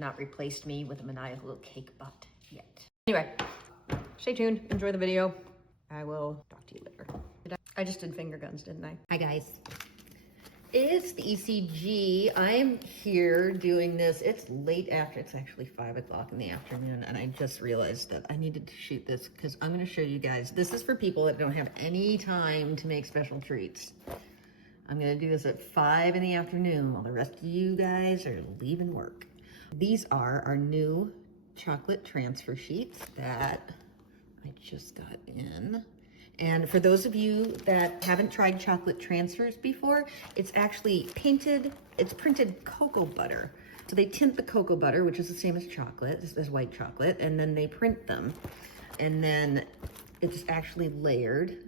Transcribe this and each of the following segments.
not replaced me with a maniacal cake butt yet. Anyway, stay tuned, enjoy the video. I will talk to you later. I just did finger guns, didn't I? Hi guys. It's the ECG. I'm here doing this. It's late after, it's actually 5 o'clock in the afternoon, and I just realized that I needed to shoot this because I'm gonna show you guys. This is for people that don't have any time to make special treats. I'm gonna do this at 5 in the afternoon while the rest of you guys are leaving work. These are our new chocolate transfer sheets that I just got in. And for those of you that haven't tried chocolate transfers before, it's actually painted, it's printed cocoa butter. So they tint the cocoa butter, which is the same as chocolate, as white chocolate, and then they print them. And then it's actually layered.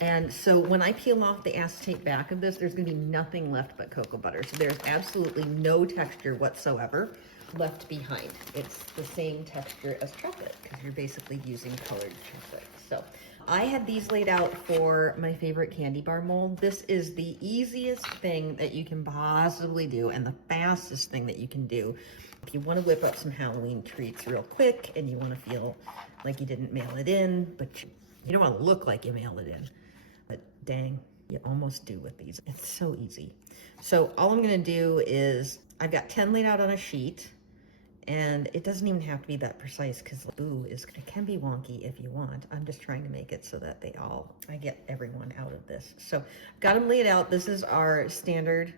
And so when I peel off the acetate back of this, there's gonna be nothing left but cocoa butter. So there's absolutely no texture whatsoever left behind. It's the same texture as chocolate because you're basically using colored chocolate. So I had these laid out for my favorite candy bar mold. This is the easiest thing that you can possibly do and the fastest thing that you can do. If you want to whip up some Halloween treats real quick and you want to feel like you didn't mail it in, but you don't want to look like you mailed it in. But dang, you almost do with these. It's so easy. So all I'm going to do is I've got 10 laid out on a sheet. And it doesn't even have to be that precise because Boo it can be wonky if you want. I'm just trying to make it so that I get everyone out of this. So got them laid out. This is our standard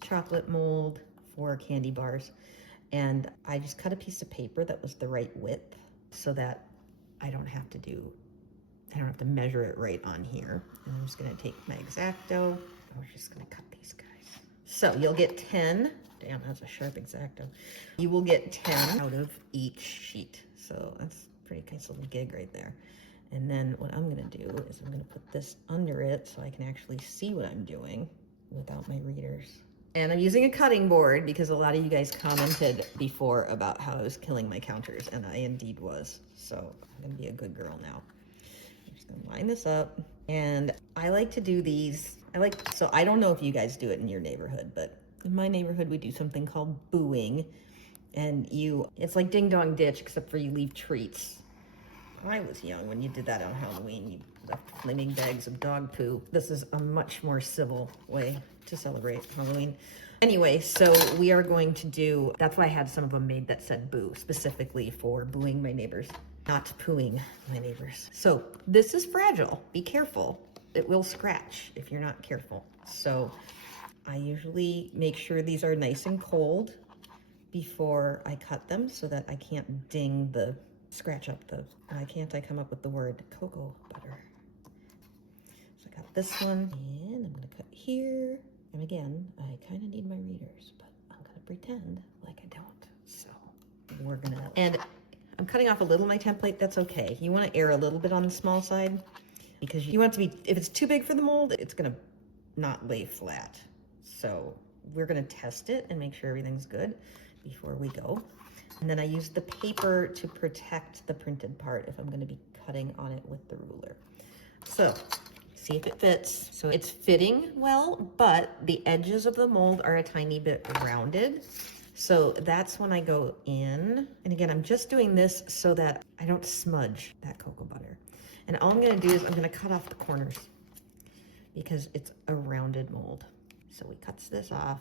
chocolate mold for candy bars. And I just cut a piece of paper that was the right width so that I don't have to measure it right on here. And I'm just gonna take my X-Acto. I was just gonna cut these guys. So you'll get 10. Damn, that's a sharp X-Acto. You will get 10 out of each sheet. So that's a pretty nice little gig right there. And then what I'm gonna do is I'm gonna put this under it so I can actually see what I'm doing without my readers. And I'm using a cutting board because a lot of you guys commented before about how I was killing my counters, and I indeed was. So I'm gonna be a good girl now. I'm just gonna line this up. And I like to do these, so I don't know if you guys do it in your neighborhood, but in my neighborhood, we do something called booing, and it's like Ding Dong Ditch, except for you leave treats. I was young when you did that on Halloween. You left flaming bags of dog poo. This is a much more civil way to celebrate Halloween. Anyway, so we are going to do, that's why I had some of them made that said boo, specifically for booing my neighbors, not pooing my neighbors. So this is fragile. Be careful. It will scratch if you're not careful. So I usually make sure these are nice and cold before I cut them so that I can't scratch up why can't I come up with the word cocoa butter? So I got this one, and I'm gonna cut here. And again, I kind of need my readers, but I'm gonna pretend like I don't. So and I'm cutting off a little of my template, that's okay. You wanna err a little bit on the small side because you want it to be, if it's too big for the mold, it's gonna not lay flat. So we're gonna test it and make sure everything's good before we go. And then I use the paper to protect the printed part if I'm gonna be cutting on it with the ruler. So see if it fits. So it's fitting well, but the edges of the mold are a tiny bit rounded. So that's when I go in. And again, I'm just doing this so that I don't smudge that cocoa butter. And all I'm gonna do is I'm gonna cut off the corners because it's a rounded mold. So we cuts this off.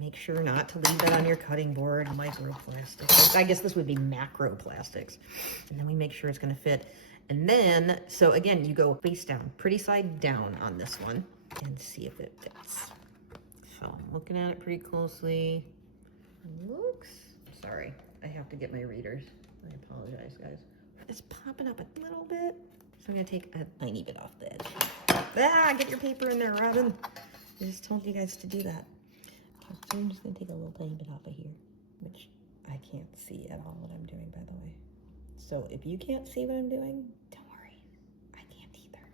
Make sure not to leave that on your cutting board. Microplastics. I guess this would be macroplastics. And then we make sure it's gonna fit. And then, so again, you go face down, pretty side down on this one and see if it fits. So I'm looking at it pretty closely. Sorry, I have to get my readers. I apologize, guys. It's popping up a little bit. So I'm gonna take a tiny bit off the edge. Ah, get your paper in there, Robin. I just told you guys to do that. Okay, so I'm just gonna take a little tiny bit off of here, which I can't see at all what I'm doing, by the way. So if you can't see what I'm doing, don't worry, I can't either.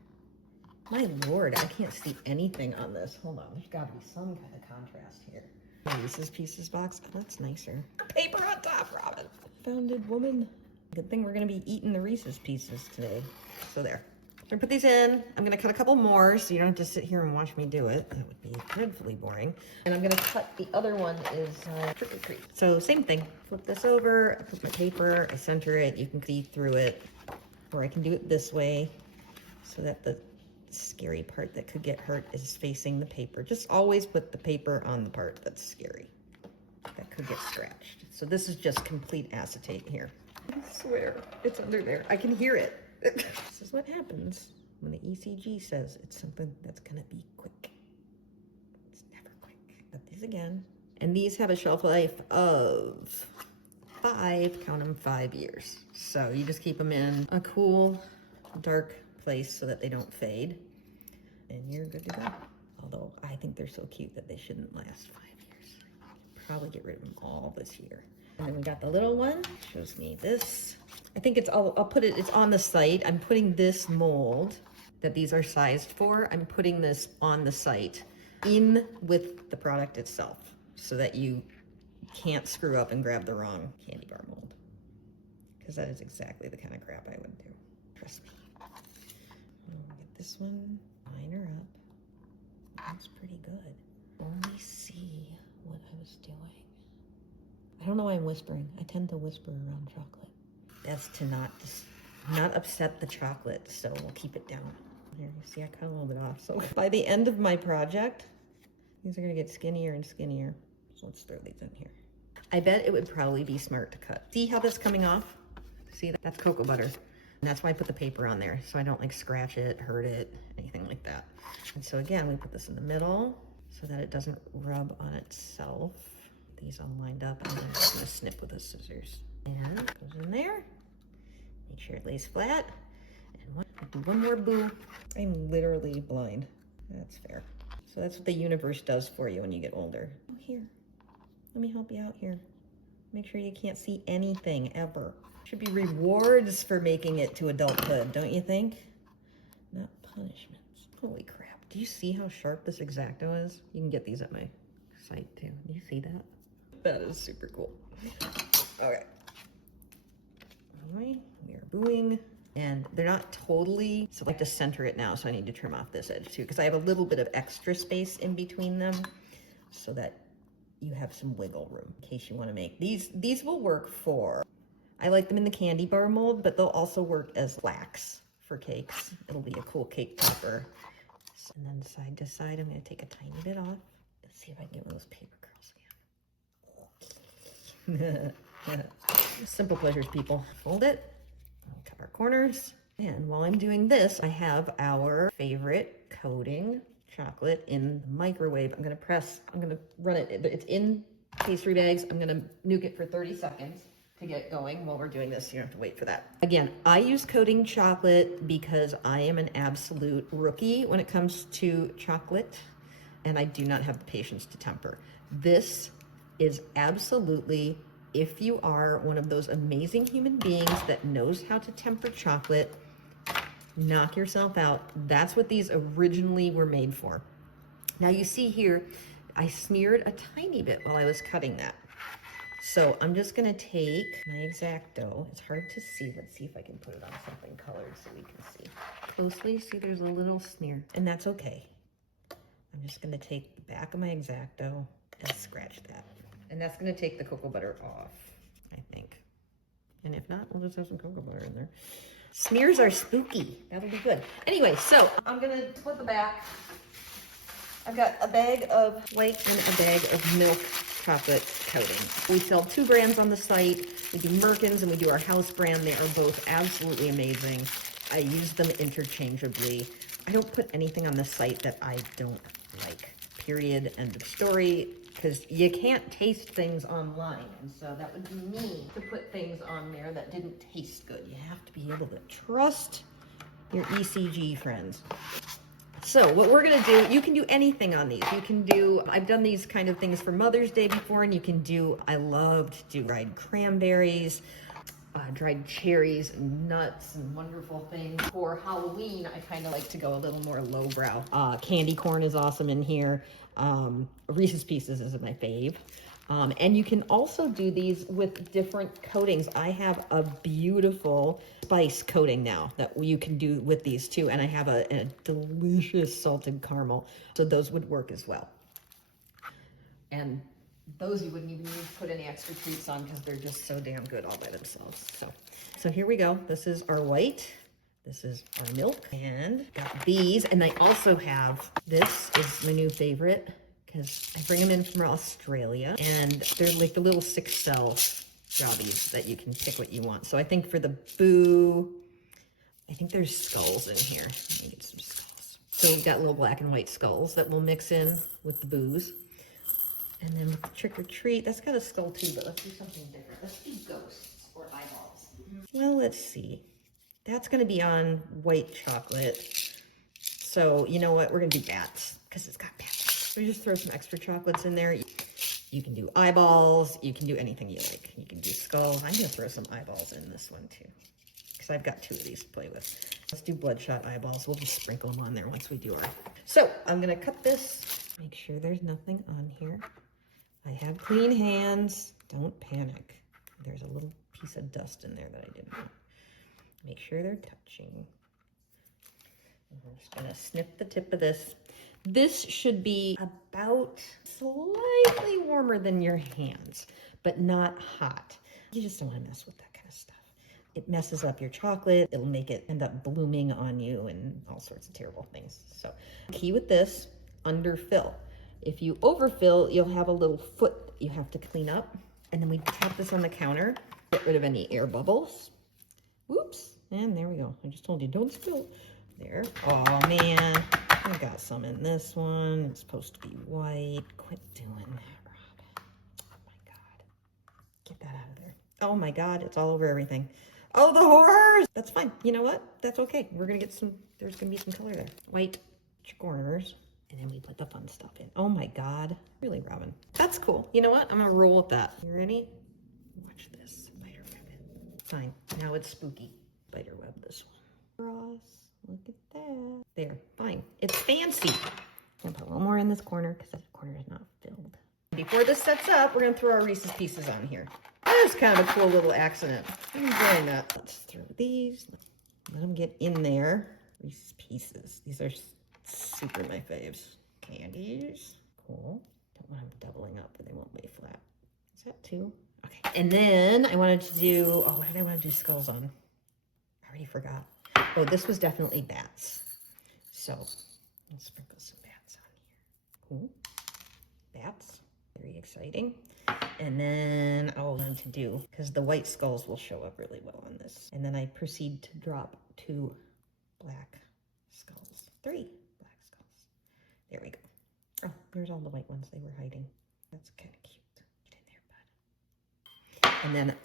My Lord, I can't see anything on this. Hold on, there's gotta be some kind of contrast here. Reese's Pieces box, oh, that's nicer. Paper on top, Robin. Founded woman. Good thing we're gonna be eating the Reese's Pieces today. So there. gonna put these in. I'm gonna cut a couple more so you don't have to sit here and watch me do it. That would be dreadfully boring. And I'm gonna cut the other one is Trick or Treat. So same thing. Flip this over, I put my paper, I center it. You can see through it, or I can do it this way so that the scary part that could get hurt is facing the paper. Just always put the paper on the part that's scary, that could get scratched. So this is just complete acetate here. I swear, it's under there. I can hear it. This is what happens when the ECG says it's something that's gonna be quick. It's never quick. Cut these again. And these have a shelf life of 5 years. So you just keep them in a cool, dark place so that they don't fade. And you're good to go. Although I think they're so cute that they shouldn't last 5 years. Probably get rid of them all this year. And then we got the little one, shows me this. I think it's all, I'll put it, it's on the site. I'm putting this mold that these are sized for. I'm putting this on the site in with the product itself so that you can't screw up and grab the wrong candy bar mold. Because that is exactly the kind of crap I would do. Trust me. I'll get this one, line her up. That's pretty good. Only see what I was doing. I don't know why I'm whispering. I tend to whisper around chocolate. That's to not upset the chocolate, so we'll keep it down. Here, you see I cut a little bit off. So by the end of my project, these are gonna get skinnier and skinnier. So let's throw these in here. I bet it would probably be smart to cut. See how that's coming off? See, that's cocoa butter. And that's why I put the paper on there, so I don't like scratch it, hurt it, anything like that. And so again, we put this in the middle so that it doesn't rub on itself. These all lined up, and I'm just gonna snip with the scissors. And it goes in there. Make sure it lays flat. And do one more boo. I'm literally blind. That's fair. So that's what the universe does for you when you get older. Oh, here. Let me help you out here. Make sure you can't see anything ever. Should be rewards for making it to adulthood, don't you think? Not punishments. Holy crap. Do you see how sharp this X-Acto is? You can get these at my site too. Do you see that? That is super cool. Okay. Anyway, we are booing. And they're not totally, so I like to center it now, so I need to trim off this edge too, because I have a little bit of extra space in between them so that you have some wiggle room in case you want to make these. These will work for, I like them in the candy bar mold, but they'll also work as wax for cakes. It'll be a cool cake topper. And then side to side, I'm going to take a tiny bit off. Let's see if I can get one of those paper curls again. Simple pleasures, people. Fold it. Cut our corners. And while I'm doing this, I have our favorite coating chocolate in the microwave. I'm gonna run it, but it's in pastry bags. I'm gonna nuke it for 30 seconds to get going while we're doing this. You don't have to wait for that. Again, I use coating chocolate because I am an absolute rookie when it comes to chocolate, and I do not have the patience to temper. This is absolutely, if you are one of those amazing human beings that knows how to temper chocolate, knock yourself out. That's what these originally were made for. Now you see here, I smeared a tiny bit while I was cutting that. So I'm just gonna take my X-Acto. It's hard to see. Let's see if I can put it on something colored so we can see closely. See, there's a little smear, and that's okay. I'm just gonna take the back of my X-Acto and scratch that. And that's gonna take the cocoa butter off, I think. And if not, we'll just have some cocoa butter in there. Smears are spooky. That'll be good. Anyway, so I'm gonna split the back. I've got a bag of white and a bag of milk chocolate coating. We sell 2 brands on the site. We do Merkins and we do our house brand. They are both absolutely amazing. I use them interchangeably. I don't put anything on the site that I don't like, period, end of story. Because you can't taste things online, and so that would be mean to put things on there that didn't taste good. You have to be able to trust your ECG friends. So what we're gonna do, you can do anything on these. You can do, I've done these kind of things for Mother's Day before, and you can do, I love to do dried cranberries, dried cherries and nuts and wonderful things. For Halloween, I kind of like to go a little more lowbrow. Candy corn is awesome in here. Reese's Pieces is my fave. And you can also do these with different coatings. I have a beautiful spice coating now that you can do with these too. And I have a delicious salted caramel. So those would work as well. And those you wouldn't even need to put any extra treats on because they're just so damn good all by themselves. So here we go. This is our white. This is our milk. And got these. And I also have, this is my new favorite because I bring them in from Australia. And they're like the little 6-cell jobbies that you can pick what you want. So I think for the Boo, I think there's skulls in here. Let me get some skulls. So we've got little black and white skulls that we'll mix in with the Boos. And then with the Trick or Treat, that's got a skull too, but let's do something different. Let's do ghosts or eyeballs. Well, let's see. That's gonna be on white chocolate. So you know what? We're gonna do bats because it's got bats. So we just throw some extra chocolates in there. You can do eyeballs. You can do anything you like. You can do skulls. I'm gonna throw some eyeballs in this one too because I've got 2 of these to play with. Let's do bloodshot eyeballs. We'll just sprinkle them on there once we do our. So I'm gonna cut this. Make sure there's nothing on here. I have clean hands. Don't panic. There's a little piece of dust in there that I didn't want. Make sure they're touching. I'm just gonna snip the tip of this. This should be about slightly warmer than your hands, but not hot. You just don't want to mess with that kind of stuff. It messes up your chocolate. It'll make it end up blooming on you and all sorts of terrible things. So key with this, underfill. If you overfill, you'll have a little foot that you have to clean up. And then we tap this on the counter, get rid of any air bubbles. Whoops, and there we go. I just told you, don't spill. There. Oh man, I got some in this one. It's supposed to be white. Quit doing that, Rob. Oh my God. Get that out of there. Oh my God, it's all over everything. Oh, the horrors! That's fine. You know what? That's okay. We're gonna get some, there's gonna be some color there. White corners. And then we put the fun stuff in. Oh my God. Really, Robin? That's cool. You know what? I'm gonna roll with that. You ready? Watch this. Spider web it. Fine. Now it's spooky. Spider web this one. Ross, look at that. There. Fine. It's fancy. I'm gonna put a little more in this corner because this corner is not filled. Before this sets up, we're gonna throw our Reese's Pieces on here. That's kind of a cool little accident. I'm enjoying that. Let's throw these. Let them get in there. Reese's Pieces. These are super my faves. Candies. Cool. Don't want them doubling up or they won't lay flat. Is that 2? Okay. And then I wanted to do, oh, what did I want to do skulls on? I already forgot. Oh, this was definitely bats. So let's sprinkle some bats on here. Cool. Bats. Very exciting. And then I'll learn to do, because the white skulls will show up really well on this. And then I proceed to drop 2 black skulls. 3. There we go. Oh, there's all the white ones they were hiding. That's kind of cute. Get in there, bud. And then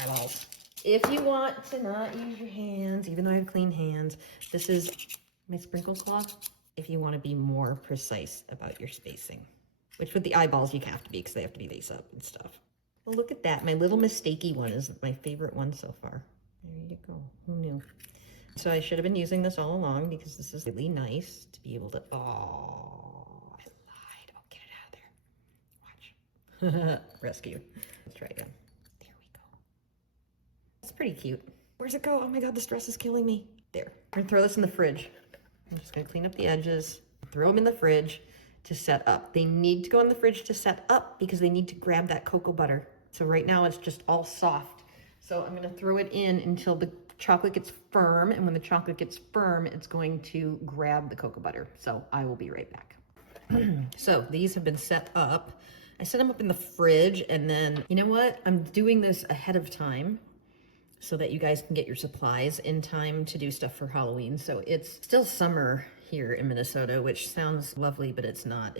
eyeballs. If you want to not use your hands, even though I have clean hands, this is my sprinkle cloth. If you want to be more precise about your spacing, which with the eyeballs you have to be because they have to be face up and stuff. Well, look at that. My little mistakey one is my favorite one so far. There you go. Who knew? So I should have been using this all along because this is really nice to be able to, oh, I lied. Oh, get it out of there. Watch. Rescue. Let's try again. There we go. It's pretty cute. Where's it go? Oh my God, the stress is killing me. There. I'm gonna throw this in the fridge. I'm just gonna clean up the edges, throw them in the fridge to set up. They need to go in the fridge to set up because they need to grab that cocoa butter. So right now it's just all soft. So I'm gonna throw it in until the chocolate gets firm, and when the chocolate gets firm, it's going to grab the cocoa butter. So I will be right back. So these have been set up. I set them up in the fridge, and then, you know what? I'm doing this ahead of time so that you guys can get your supplies in time to do stuff for Halloween. So it's still summer here in Minnesota, which sounds lovely, but it's not.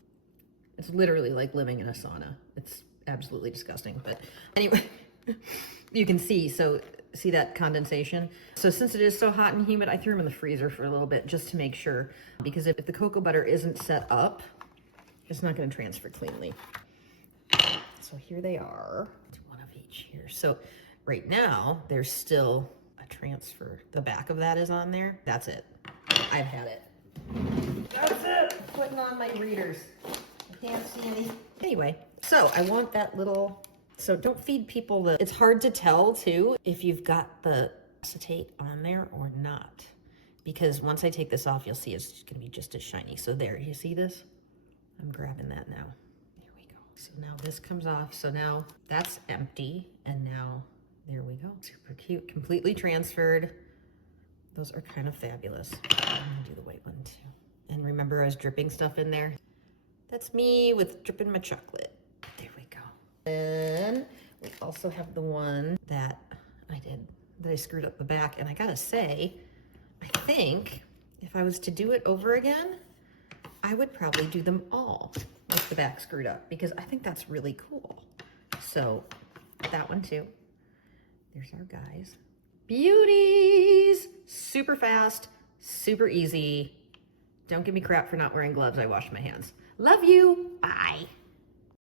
It's literally like living in a sauna. It's absolutely disgusting, but anyway, you can see, so see that condensation? So since it is so hot and humid, I threw them in the freezer for a little bit just to make sure, because if the cocoa butter isn't set up, it's not going to transfer cleanly. So here they are. Do one of each here. So right now, there's still a transfer. The back of that is on there. That's it. I've had it. That's it. Putting on my readers. I can't see any. Anyway, So I want that little, so don't feed people the, it's hard to tell too if you've got the acetate on there or not. Because once I take this off, you'll see it's gonna be just as shiny. So there, you see this? I'm grabbing that now. There we go. So now this comes off. So now that's empty. And now, there we go. Super cute, completely transferred. Those are kind of fabulous. I'm gonna do the white one too. And remember I was dripping stuff in there? That's me with dripping my chocolate. There we go. Then we also have the one that I screwed up the back. And I gotta say, I think if I was to do it over again, I would probably do them all with the back screwed up because I think that's really cool. So that one too. There's our guys. Beauties! Super fast, super easy. Don't give me crap for not wearing gloves. I washed my hands. Love you. Bye.